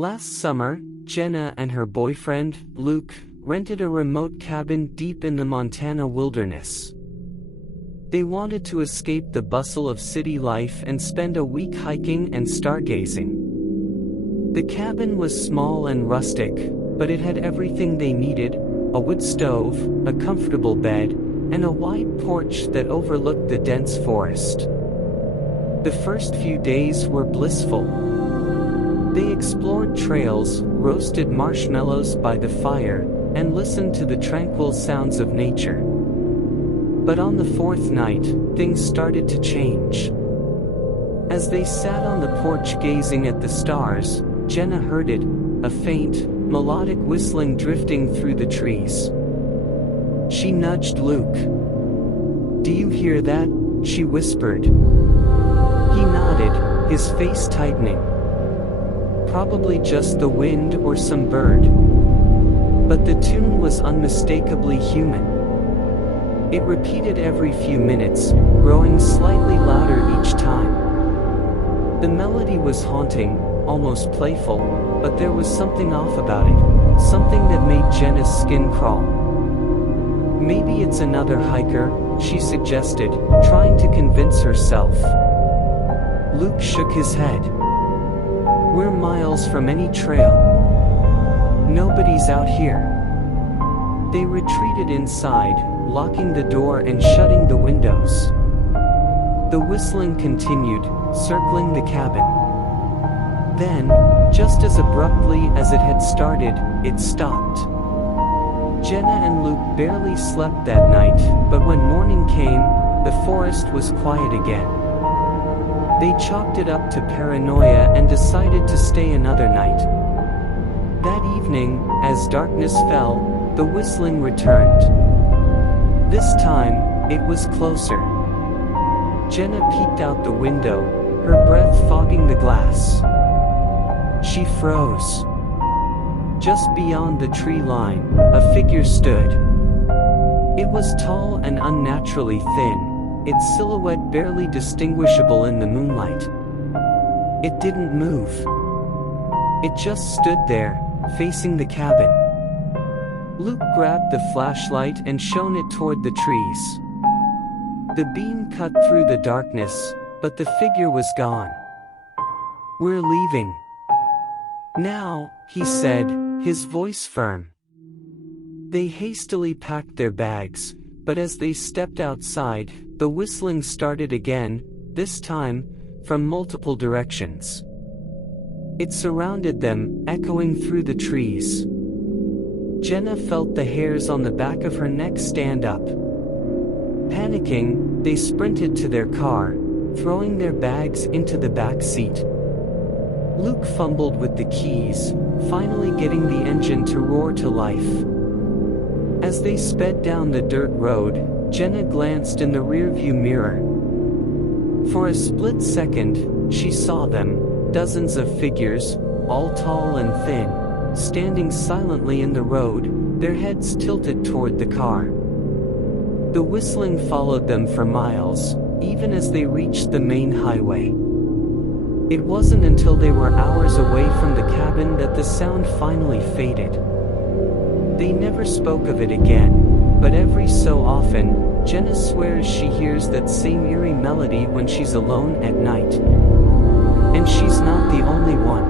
Last summer, Jenna and her boyfriend, Luke, rented a remote cabin deep in the Montana wilderness. They wanted to escape the bustle of city life and spend a week hiking and stargazing. The cabin was small and rustic, but it had everything they needed: a wood stove, a comfortable bed, and a wide porch that overlooked the dense forest. The first few days were blissful. They explored trails, roasted marshmallows by the fire, and listened to the tranquil sounds of nature. But on the fourth night, things started to change. As they sat on the porch gazing at the stars, Jenna heard it, a faint, melodic whistling drifting through the trees. She nudged Luke. "Do you hear that?" she whispered. He nodded, his face tightening. Probably just the wind or some bird. But the tune was unmistakably human. It repeated every few minutes, growing slightly louder each time. The melody was haunting, almost playful, but there was something off about it, something that made Jenna's skin crawl. "Maybe it's another hiker," she suggested, trying to convince herself. Luke shook his head. "We're miles from any trail. Nobody's out here." They retreated inside, locking the door and shutting the windows. The whistling continued, circling the cabin. Then, just as abruptly as it had started, it stopped. Jenna and Luke barely slept that night, but when morning came, the forest was quiet again. They chalked it up to paranoia and decided to stay another night. That evening, as darkness fell, the whistling returned. This time, it was closer. Jenna peeked out the window, her breath fogging the glass. She froze. Just beyond the tree line, a figure stood. It was tall and unnaturally thin, its silhouette barely distinguishable in the moonlight. It didn't move. It just stood there, facing the cabin. Luke grabbed the flashlight and shone it toward the trees. The beam cut through the darkness, but the figure was gone. "We're leaving now," he said, his voice firm. They hastily packed their bags, but as they stepped outside, the whistling started again, this time, from multiple directions. It surrounded them, echoing through the trees. Jenna felt the hairs on the back of her neck stand up. Panicking, they sprinted to their car, throwing their bags into the back seat. Luke fumbled with the keys, finally getting the engine to roar to life. As they sped down the dirt road, Jenna glanced in the rearview mirror. For a split second, she saw them, dozens of figures, all tall and thin, standing silently in the road, their heads tilted toward the car. The whistling followed them for miles, even as they reached the main highway. It wasn't until they were hours away from the cabin that the sound finally faded. They never spoke of it again, but every so often, Jenna swears she hears that same eerie melody when she's alone at night. And she's not the only one.